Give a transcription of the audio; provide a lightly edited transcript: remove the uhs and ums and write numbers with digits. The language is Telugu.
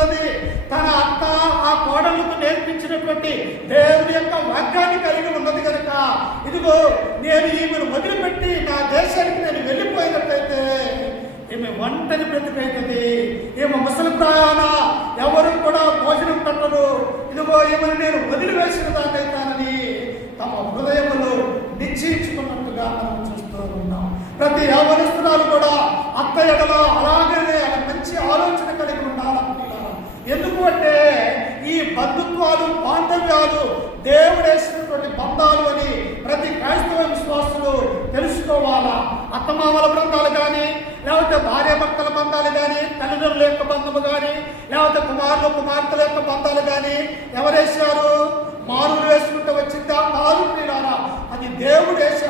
ఉన్నది. తన అత్త ఆ కోడళ్లకు నేర్పించినటువంటి దేవుని యొక్క వాక్యాన్ని కలిగి ఉన్నది కనుక ఇదిగో నేను ఈమెను వదిలిపెట్టి నా దేశానికి నేను వెళ్ళిపోయినట్లయితే ఈమె ఒంటరి బ్రతికైతుంది. ఈమె ముసలి ప్రాయాన ఎవరు కూడా భోజనం పెట్టరు. ఇదిగో ఈమెను నేను వదిలివేసిన దాకైతానని తమ హృదయములో నిశ్చయించుకున్నట్టుగా మనం చూస్తూ ఉన్నాం. ప్రతి యవ్వనస్తురాలు కూడా అత్త ఎడల అలాగే మంచి ఆలోచన కలిగి ఉండాలనుకుంటున్నాను. ఎందుకు అంటే ఈ బంధుత్వాలు బాంధవ్యాలు దేవుడేసినటువంటి బంధాలు అని ప్రతి క్రైస్తవ విశ్వాసులు తెలుసుకోవాలా. అత్తమామల బంధాలు కానీ, లేకపోతే భార్య భర్తల బంధాలు కానీ, తల్లిదండ్రుల యొక్క బంధము కానీ, లేకపోతే కుమారులు కుమార్తెల యొక్క బంధాలు కానీ ఎవరేసారు? మారులు వేసుకుంటూ వచ్చిందా? కాదు ప్రియులారా, అది దేవుడు వేశాడు.